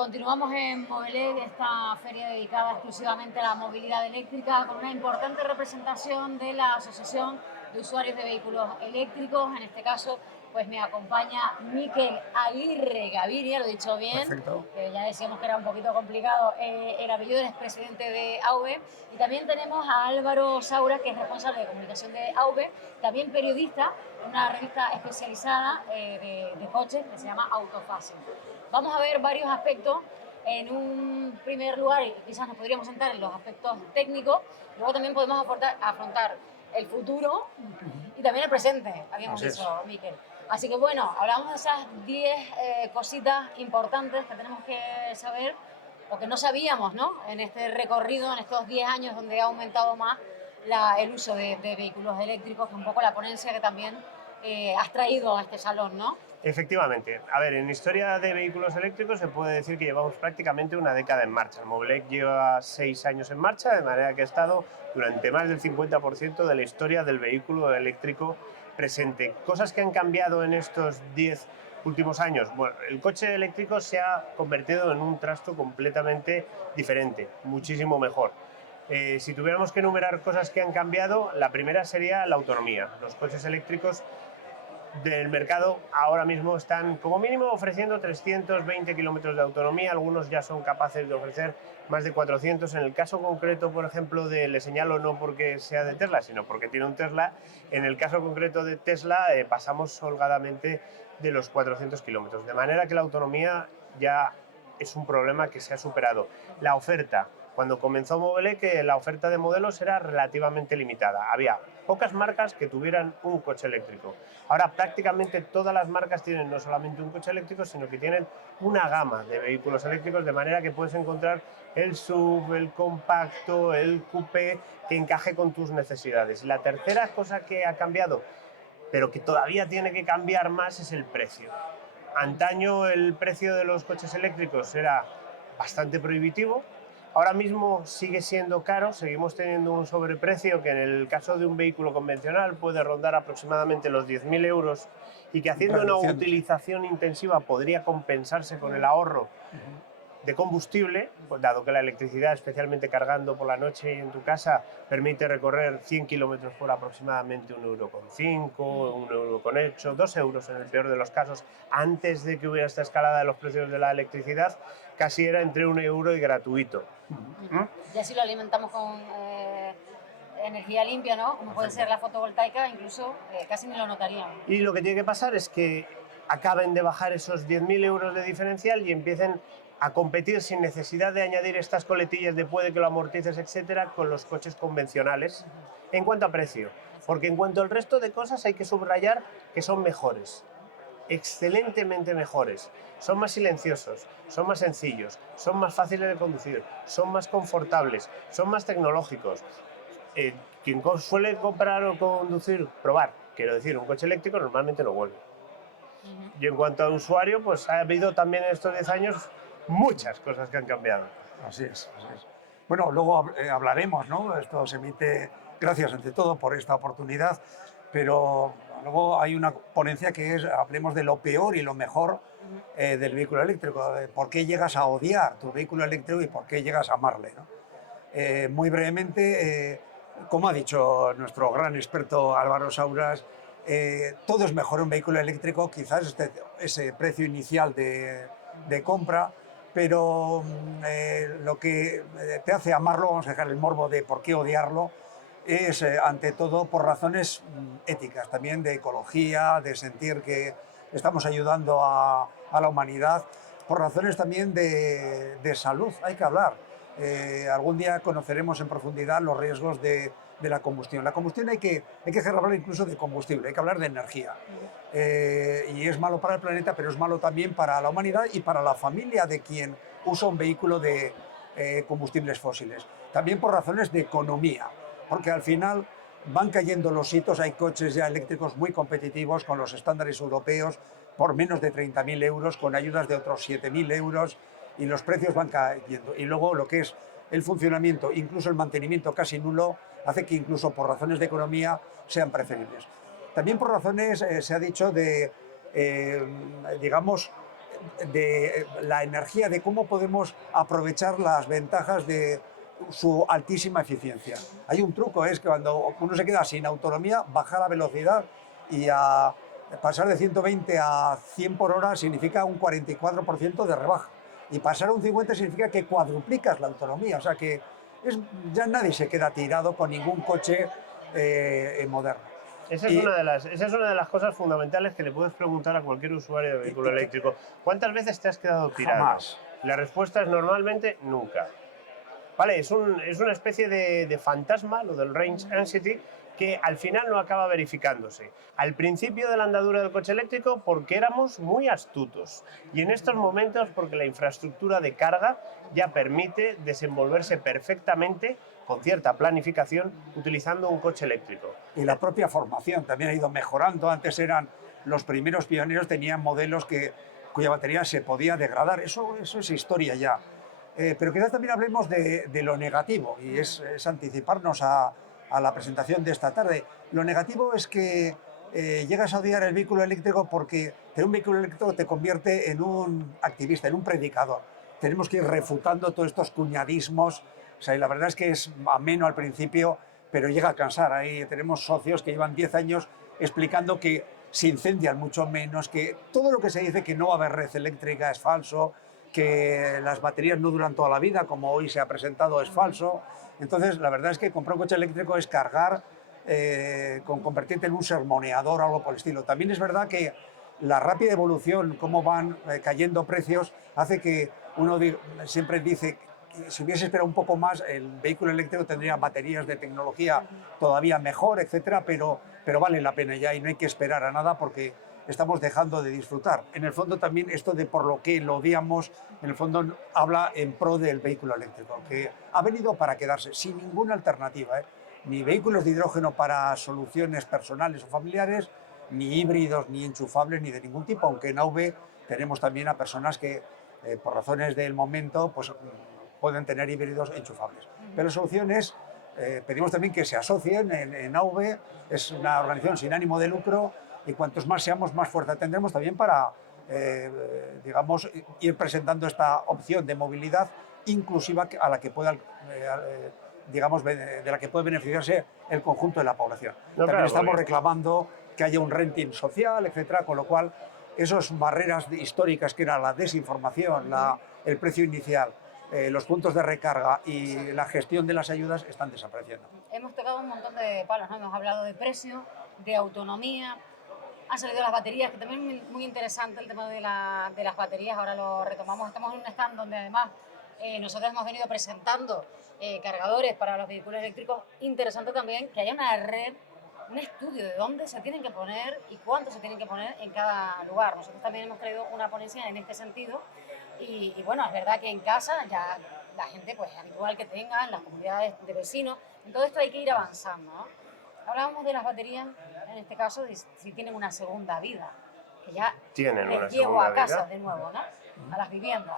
Continuamos en Movelec, esta feria dedicada exclusivamente a la movilidad eléctrica, con una importante representación de la Asociación de Usuarios de Vehículos Eléctricos. En este caso, pues me acompaña Mikel Aguirre Gaviria, lo he dicho bien. Perfecto. Ya decíamos que era un poquito complicado el apellido, es presidente de AUVE. Y también tenemos a Álvaro Saura, que es responsable de comunicación de AUVE, también periodista, una revista especializada de coches que se llama Autofácil. Vamos a ver varios aspectos. En un primer lugar, quizás nos podríamos sentar en los aspectos técnicos, luego también podemos afrontar el futuro y también el presente, habíamos dicho, Mikel. Así que bueno, hablamos de esas 10 cositas importantes que tenemos que saber, o que no sabíamos, ¿no? En este recorrido, en estos 10 años donde ha aumentado más el uso de vehículos eléctricos, que es un poco la ponencia que también has traído a este salón, ¿no? Efectivamente. A ver, en historia de vehículos eléctricos se puede decir que llevamos prácticamente una década en marcha. Movelec lleva 6 años en marcha, de manera que ha estado durante más del 50% de la historia del vehículo eléctrico presente. Cosas que han cambiado en estos 10 últimos años. Bueno, el coche eléctrico se ha convertido en un trasto completamente diferente, muchísimo mejor. Si tuviéramos que enumerar cosas que han cambiado, la primera sería la autonomía. Los coches eléctricos del mercado ahora mismo están como mínimo ofreciendo 320 kilómetros de autonomía, algunos ya son capaces de ofrecer más de 400. En el caso concreto, por ejemplo, le señalo no porque sea de Tesla, sino porque tiene un Tesla, en el caso concreto de Tesla pasamos holgadamente de los 400 kilómetros, de manera que la autonomía ya es un problema que se ha superado. La oferta. Cuando comenzó Movelec, la oferta de modelos era relativamente limitada. Había pocas marcas que tuvieran un coche eléctrico. Ahora prácticamente todas las marcas tienen no solamente un coche eléctrico, sino que tienen una gama de vehículos eléctricos, de manera que puedes encontrar el SUV, el compacto, el coupé, que encaje con tus necesidades. La tercera cosa que ha cambiado, pero que todavía tiene que cambiar más, es el precio. Antaño el precio de los coches eléctricos era bastante prohibitivo. Ahora mismo sigue siendo caro, seguimos teniendo un sobreprecio que en el caso de un vehículo convencional puede rondar aproximadamente los 10.000 euros y que haciendo una utilización intensiva podría compensarse con el ahorro de combustible, pues dado que la electricidad, especialmente cargando por la noche en tu casa, permite recorrer 100 kilómetros por aproximadamente 1,5 €, 1,8 €, 2 € en el peor de los casos. Antes de que hubiera esta escalada de los precios de la electricidad, casi era entre 1 € y gratuito. Y así lo alimentamos con energía limpia, ¿no? Como puede ser la fotovoltaica, incluso casi ni lo notaríamos. Y lo que tiene que pasar es que acaben de bajar esos 10.000 euros de diferencial y empiecen a competir sin necesidad de añadir estas coletillas de puede que lo amortices, etcétera, con los coches convencionales en cuanto a precio. Porque en cuanto al resto de cosas hay que subrayar que son mejores, excelentemente mejores. Son más silenciosos, son más sencillos, son más fáciles de conducir, son más confortables, son más tecnológicos. Quien suele comprar o conducir, probar, quiero decir, un coche eléctrico normalmente no vuelve. Y en cuanto a usuario, pues ha habido también en estos 10 años muchas cosas que han cambiado. Así es, así es. Bueno, luego hablaremos, ¿no? Esto se emite, gracias ante todo por esta oportunidad, pero luego hay una ponencia que es, hablemos de lo peor y lo mejor del vehículo eléctrico, de por qué llegas a odiar tu vehículo eléctrico y por qué llegas a amarle, ¿no? Muy brevemente, como ha dicho nuestro gran experto Álvaro Sauras, todo es mejor un vehículo eléctrico, quizás ese precio inicial de compra, pero lo que te hace amarlo, vamos a dejar el morbo de por qué odiarlo, es ante todo por razones éticas, también de ecología, de sentir que estamos ayudando a la humanidad, por razones también de salud, hay que hablar. Algún día conoceremos en profundidad los riesgos de la combustión. La combustión hay que hablar incluso de combustible, hay que hablar de energía. Y es malo para el planeta, pero es malo también para la humanidad y para la familia de quien usa un vehículo de combustibles fósiles. También por razones de economía, porque al final van cayendo los hitos, hay coches ya eléctricos muy competitivos con los estándares europeos por menos de 30.000 euros, con ayudas de otros 7.000 euros, y los precios van cayendo. Y luego lo que es el funcionamiento, incluso el mantenimiento casi nulo, hace que incluso por razones de economía sean preferibles. También por razones, se ha dicho, de, digamos, de la energía, de cómo podemos aprovechar las ventajas de su altísima eficiencia. Hay un truco, es que cuando uno se queda sin autonomía, bajar la velocidad y a pasar de 120 a 100 por hora significa un 44% de rebaja. Y pasar a un 50 significa que cuadruplicas la autonomía. O sea que ya nadie se queda tirado con ningún coche moderno. Esa es una de las cosas fundamentales que le puedes preguntar a cualquier usuario de vehículo eléctrico. ¿Cuántas veces te has quedado tirado? Jamás. La respuesta es normalmente nunca. Vale, es una especie de fantasma, lo del range anxiety, que al final no acaba verificándose. Al principio de la andadura del coche eléctrico porque éramos muy astutos y en estos momentos porque la infraestructura de carga ya permite desenvolverse perfectamente con cierta planificación utilizando un coche eléctrico. Y la propia formación también ha ido mejorando. Antes eran los primeros pioneros, tenían modelos cuya batería se podía degradar. Eso es historia ya. Pero quizás también hablemos de lo negativo y es anticiparnos a la presentación de esta tarde. Lo negativo es que llegas a odiar el vehículo eléctrico porque tener un vehículo eléctrico te convierte en un activista, en un predicador. Tenemos que ir refutando todos estos cuñadismos. O sea, y la verdad es que es ameno al principio, pero llega a cansar. Ahí tenemos socios que llevan 10 años explicando que se incendian mucho menos, que todo lo que se dice que no va a haber red eléctrica es falso, que las baterías no duran toda la vida, como hoy se ha presentado, es falso. Entonces, la verdad es que comprar un coche eléctrico es cargar, convertirte en un sermoneador o algo por el estilo. También es verdad que la rápida evolución, cómo van cayendo precios, hace que uno siempre dice que si hubiese esperado un poco más, el vehículo eléctrico tendría baterías de tecnología todavía mejor, etcétera, pero vale la pena ya y no hay que esperar a nada porque estamos dejando de disfrutar. En el fondo también esto de por lo que lo odiamos, en el fondo habla en pro del vehículo eléctrico, que ha venido para quedarse sin ninguna alternativa, ni vehículos de hidrógeno para soluciones personales o familiares, ni híbridos, ni enchufables, ni de ningún tipo, aunque en AV tenemos también a personas que por razones del momento pues, pueden tener híbridos enchufables. Pero la solución es, pedimos también que se asocien en AV, es una organización sin ánimo de lucro, y cuantos más seamos, más fuerza tendremos también para, digamos, ir presentando esta opción de movilidad inclusiva a la que pueda, digamos, de la que puede beneficiarse el conjunto de la población. No, también claro, estamos reclamando que haya un renting social, etcétera, con lo cual esas barreras históricas que era la desinformación, el precio inicial, los puntos de recarga y la gestión de las ayudas están desapareciendo. Hemos tocado un montón de palos, ¿no? Hemos hablado de precio, de autonomía. Han salido las baterías, que también es muy interesante el tema de las baterías, ahora lo retomamos. Estamos en un stand donde además nosotros hemos venido presentando cargadores para los vehículos eléctricos. Interesante también que haya una red, un estudio de dónde se tienen que poner y cuánto se tienen que poner en cada lugar. Nosotros también hemos traído una ponencia en este sentido y bueno, es verdad que en casa ya la gente pues habitual que tenga, en las comunidades de vecinos, en todo esto hay que ir avanzando, ¿no? Hablábamos de las baterías, en este caso, de si tienen una segunda vida, que ya les llevo a casa de nuevo, ¿no? A las viviendas.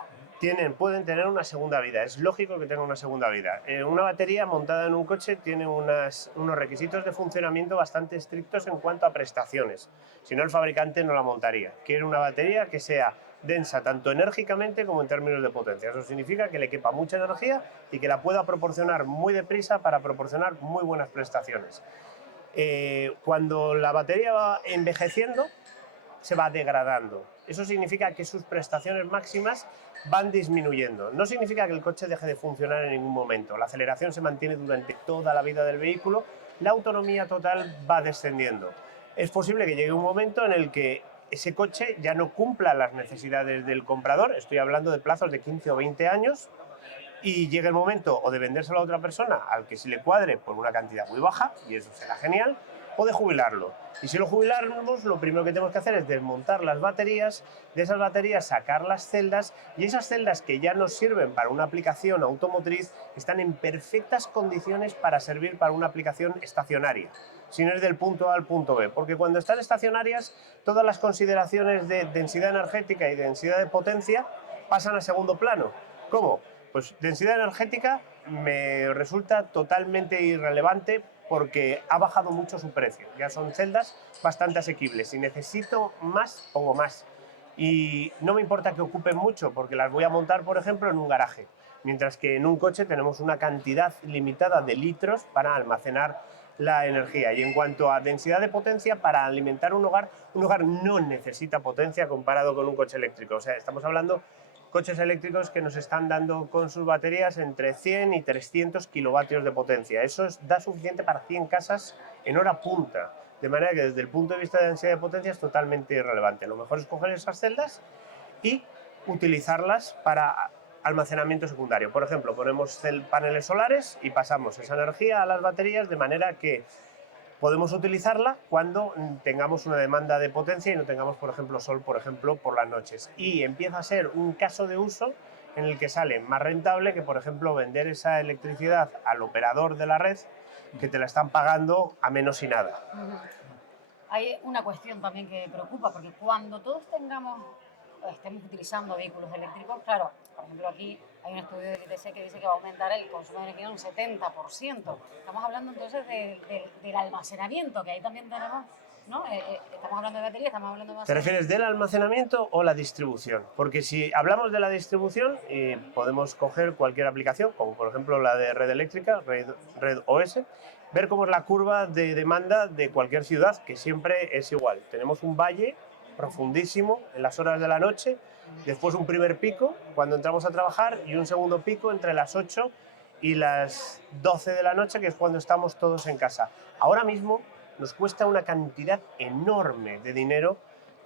Pueden tener una segunda vida, es lógico que tengan una segunda vida. Una batería montada en un coche tiene unos requisitos de funcionamiento bastante estrictos en cuanto a prestaciones, si no el fabricante no la montaría. Quiere una batería que sea densa tanto enérgicamente como en términos de potencia. Eso significa que le quepa mucha energía y que la pueda proporcionar muy deprisa para proporcionar muy buenas prestaciones. Cuando la batería va envejeciendo, se va degradando. Eso significa que sus prestaciones máximas van disminuyendo. No significa que el coche deje de funcionar en ningún momento. La aceleración se mantiene durante toda la vida del vehículo, la autonomía total va descendiendo. Es posible que llegue un momento en el que ese coche ya no cumpla las necesidades del comprador, estoy hablando de plazos de 15 o 20 años, y llega el momento o de vendérselo a otra persona al que sí le cuadre por una cantidad muy baja, y eso será genial, o de jubilarlo. Y si lo jubilamos, lo primero que tenemos que hacer es desmontar las baterías, de esas baterías sacar las celdas, y esas celdas que ya nos sirven para una aplicación automotriz están en perfectas condiciones para servir para una aplicación estacionaria, si no es del punto A al punto B, porque cuando están estacionarias todas las consideraciones de densidad energética y densidad de potencia pasan a segundo plano. ¿Cómo? Pues densidad energética me resulta totalmente irrelevante porque ha bajado mucho su precio. Ya son celdas bastante asequibles. Si necesito más, pongo más. y no me importa que ocupen mucho porque las voy a montar, por ejemplo, en un garaje, mientras que en un coche tenemos una cantidad limitada de litros para almacenar la energía. Y en cuanto a densidad de potencia, para alimentar un hogar no necesita potencia comparado con un coche eléctrico. O sea, estamos hablando coches eléctricos que nos están dando con sus baterías entre 100 y 300 kilovatios de potencia. Eso da suficiente para 100 casas en hora punta. De manera que desde el punto de vista de densidad de potencia es totalmente irrelevante. Lo mejor es coger esas celdas y utilizarlas para almacenamiento secundario. Por ejemplo, ponemos paneles solares y pasamos esa energía a las baterías de manera que podemos utilizarla cuando tengamos una demanda de potencia y no tengamos, por ejemplo, sol, por ejemplo, por las noches. Y empieza a ser un caso de uso en el que sale más rentable que, por ejemplo, vender esa electricidad al operador de la red, que te la están pagando a menos y nada. Hay una cuestión también que preocupa, porque cuando todos estemos utilizando vehículos eléctricos, claro, por ejemplo aquí hay un estudio de ITC que dice que va a aumentar el consumo de energía un 70%. Estamos hablando entonces del almacenamiento, que ahí también tenemos, ¿no? Estamos hablando de batería, estamos hablando de almacenamiento. ¿Te refieres del almacenamiento o la distribución? Porque si hablamos de la distribución, podemos coger cualquier aplicación, como por ejemplo la de red eléctrica, red OS, ver cómo es la curva de demanda de cualquier ciudad, que siempre es igual. Tenemos un valle profundísimo en las horas de la noche, después un primer pico cuando entramos a trabajar y un segundo pico entre las 8 y las 12 de la noche, que es cuando estamos todos en casa. Ahora mismo nos cuesta una cantidad enorme de dinero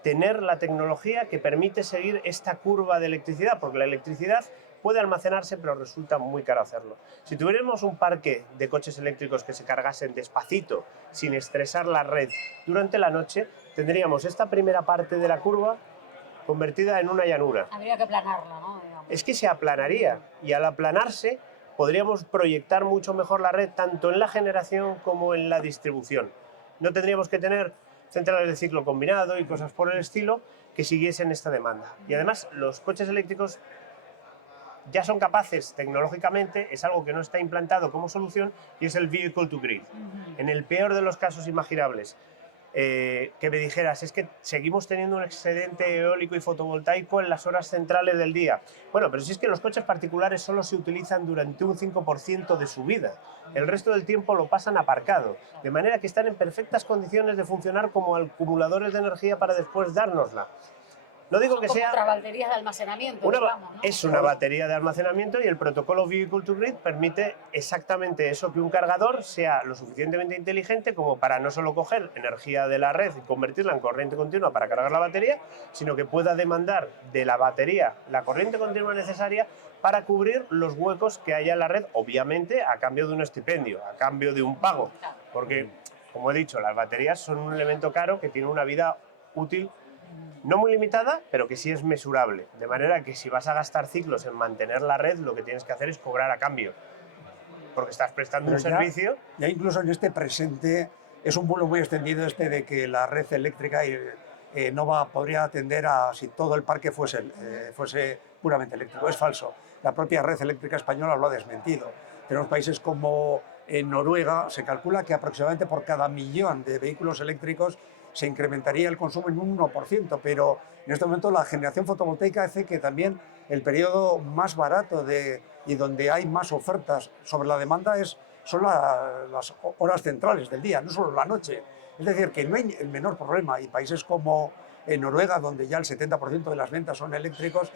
tener la tecnología que permite seguir esta curva de electricidad, porque la electricidad puede almacenarse, pero resulta muy caro hacerlo. Si tuviéramos un parque de coches eléctricos que se cargasen despacito, sin estresar la red durante la noche, tendríamos esta primera parte de la curva convertida en una llanura. Habría que aplanarla, ¿no? Es que se aplanaría, y al aplanarse podríamos proyectar mucho mejor la red, tanto en la generación como en la distribución. No tendríamos que tener centrales de ciclo combinado y cosas por el estilo que siguiesen esta demanda. Y además los coches eléctricos ya son capaces tecnológicamente, es algo que no está implantado como solución, y es el vehicle to grid. En el peor de los casos imaginables, que me dijeras, es que seguimos teniendo un excedente eólico y fotovoltaico en las horas centrales del día. Bueno, pero si es que los coches particulares solo se utilizan durante un 5% de su vida. El resto del tiempo lo pasan aparcado, de manera que están en perfectas condiciones de funcionar como acumuladores de energía para después dárnosla. No digo que sea... Otras baterías de almacenamiento, digamos, ¿no? Es una batería de almacenamiento y el protocolo Vehicle to Grid permite exactamente eso, que un cargador sea lo suficientemente inteligente como para no solo coger energía de la red y convertirla en corriente continua para cargar la batería, sino que pueda demandar de la batería la corriente continua necesaria para cubrir los huecos que haya en la red, obviamente a cambio de un estipendio, a cambio de un pago. Porque, como he dicho, las baterías son un elemento caro que tiene una vida útil no muy limitada, pero que sí es mesurable. De manera que si vas a gastar ciclos en mantener la red, lo que tienes que hacer es cobrar a cambio. Porque estás prestando un servicio. Ya incluso en este presente es un bulo muy extendido este de que la red eléctrica podría atender a si todo el parque fuese puramente eléctrico. Es falso. La propia red eléctrica española lo ha desmentido. Tenemos países como en Noruega, se calcula que aproximadamente por cada 1.000.000 de vehículos eléctricos se incrementaría el consumo en un 1%, pero en este momento la generación fotovoltaica hace que también el periodo más barato y donde hay más ofertas sobre la demanda son las horas centrales del día, no solo la noche. Es decir, que no hay el menor problema, y países como en Noruega, donde ya el 70% de las ventas son eléctricos,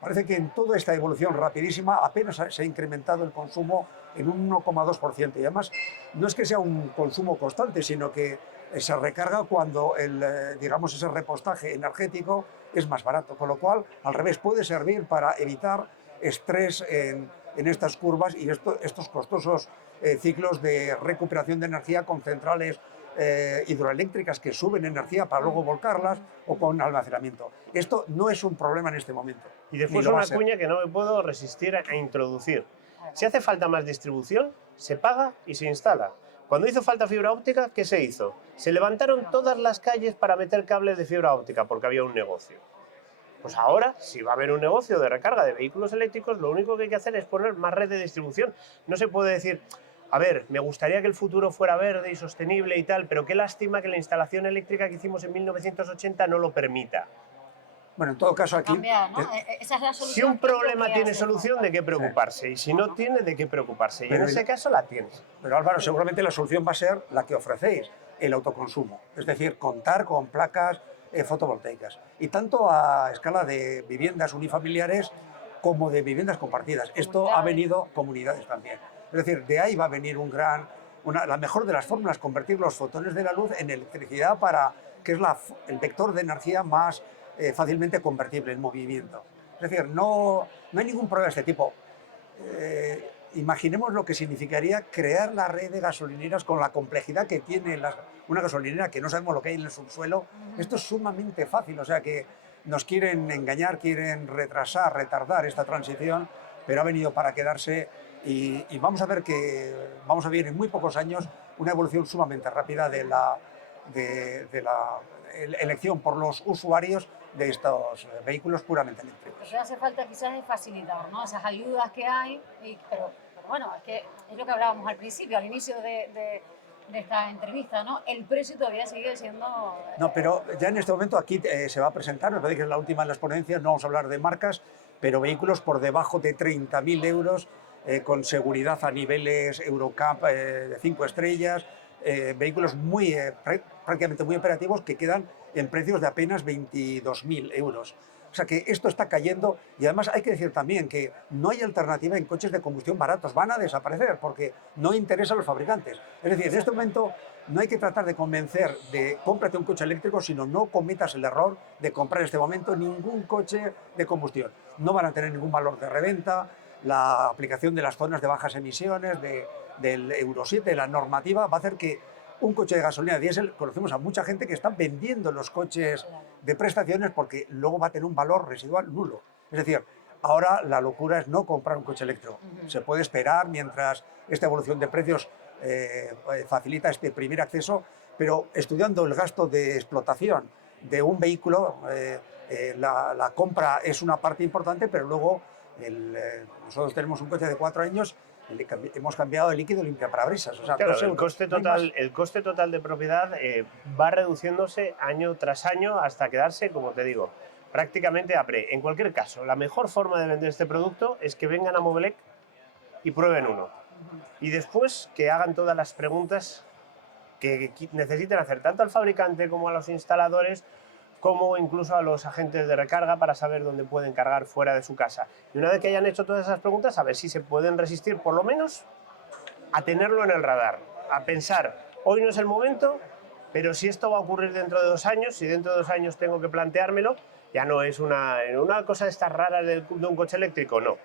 parece que en toda esta evolución rapidísima apenas se ha incrementado el consumo en un 1,2%, y además no es que sea un consumo constante, sino que se recarga cuando digamos, ese repostaje energético es más barato, con lo cual, al revés, puede servir para evitar estrés en estas curvas y estos costosos ciclos de recuperación de energía con centrales hidroeléctricas que suben energía para luego volcarlas, o con almacenamiento. Esto no es un problema en este momento. Y después una cuña que no me puedo resistir a introducir. Si hace falta más distribución, se paga y se instala. Cuando hizo falta fibra óptica, ¿qué se hizo? Se levantaron todas las calles para meter cables de fibra óptica porque había un negocio. Pues ahora, si va a haber un negocio de recarga de vehículos eléctricos, lo único que hay que hacer es poner más red de distribución. No se puede decir, a ver, me gustaría que el futuro fuera verde y sostenible y tal, pero qué lástima que la instalación eléctrica que hicimos en 1980 no lo permita. Bueno, en todo caso aquí... cambiar, ¿no? Esa es la solución. Si un que problema creo que tiene hacemos. solución, ¿de qué preocuparse? Y si no tiene, ¿de qué preocuparse? Y en Pero ese caso la tienes. Pero Álvaro, seguramente la solución va a ser la que ofrecéis, el autoconsumo. Es decir, contar con placas fotovoltaicas. Y tanto a escala de viviendas unifamiliares como de viviendas compartidas. Esto ha venido comunidades también. Es decir, de ahí va a venir la mejor de las fórmulas, convertir los fotones de la luz en electricidad que es el vector de energía más fácilmente convertible en movimiento. Es decir, no hay ningún problema de este tipo. Imaginemos lo que significaría crear la red de gasolineras con la complejidad que tiene una gasolinera, que no sabemos lo que hay en el subsuelo. Esto es sumamente fácil, o sea que nos quieren engañar, quieren retrasar, retardar esta transición, pero ha venido para quedarse y vamos a ver en muy pocos años una evolución sumamente rápida de la elección por los usuarios de estos vehículos puramente eléctricos. Lo que hace falta quizás es facilitar, ¿no? Esas ayudas que hay, pero bueno, es lo que hablábamos al principio, al inicio de esta entrevista, ¿no? El precio todavía sigue siendo... No, pero ya en este momento aquí se va a presentar, me parece que es la última de las ponencias, no vamos a hablar de marcas, pero vehículos por debajo de 30.000 euros, con seguridad a niveles Eurocup de 5 estrellas, vehículos prácticamente muy operativos que quedan en precios de apenas 22.000 euros. O sea que esto está cayendo y además hay que decir también que no hay alternativa en coches de combustión baratos, van a desaparecer porque no interesa a los fabricantes. Es decir, en este momento no hay que tratar de convencer de cómprate un coche eléctrico, sino no cometas el error de comprar en este momento ningún coche de combustión. No van a tener ningún valor de reventa, la aplicación de las zonas de bajas emisiones, del Euro 7, la normativa, va a hacer que un coche de gasolina diésel, conocemos a mucha gente que está vendiendo los coches de prestaciones porque luego va a tener un valor residual nulo. Es decir, ahora la locura es no comprar un coche eléctrico. Se puede esperar mientras esta evolución de precios facilita este primer acceso, pero estudiando el gasto de explotación de un vehículo, la compra es una parte importante, pero luego nosotros tenemos un coche de 4 años, hemos cambiado el líquido limpiaparabrisas. O sea, claro, 2 euros, el coste total de propiedad va reduciéndose año tras año hasta quedarse, como te digo, prácticamente a pre. En cualquier caso, la mejor forma de vender este producto es que vengan a Mobilec y prueben uno. Y después que hagan todas las preguntas que necesiten hacer, tanto al fabricante como a los instaladores, como incluso a los agentes de recarga para saber dónde pueden cargar fuera de su casa. Y una vez que hayan hecho todas esas preguntas, a ver si se pueden resistir por lo menos a tenerlo en el radar, a pensar, hoy no es el momento, pero si esto va a ocurrir dentro de 2 años, si dentro de 2 años tengo que planteármelo, ya no es una cosa de estas raras de un coche eléctrico, no.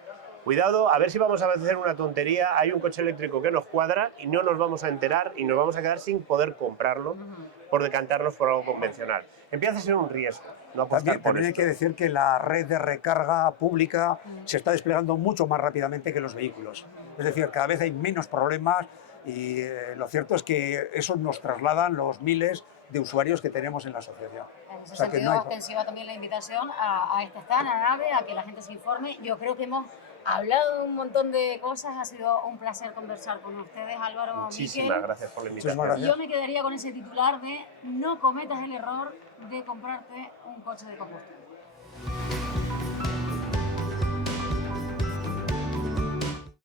Cuidado, a ver si vamos a hacer una tontería, hay un coche eléctrico que nos cuadra y no nos vamos a enterar y nos vamos a quedar sin poder comprarlo por decantarnos por algo convencional. Empieza a ser un riesgo, no apostar por también hay esto. que decir que la red de recarga pública se está desplegando mucho más rápidamente que los vehículos. Es decir, cada vez hay menos problemas y lo cierto es que eso nos trasladan los miles de usuarios que tenemos en la asociación. En ese O sea, que sentido, no hay extensiva también la invitación a este stand, a NAVE, a que la gente se informe. Yo creo que hemos hablado de un montón de cosas, ha sido un placer conversar con ustedes, Álvaro, Muchísimas Miquel. gracias por la Muchísimas invitación. gracias. Y yo me quedaría con ese titular de no cometas el error de comprarte un coche de combustión.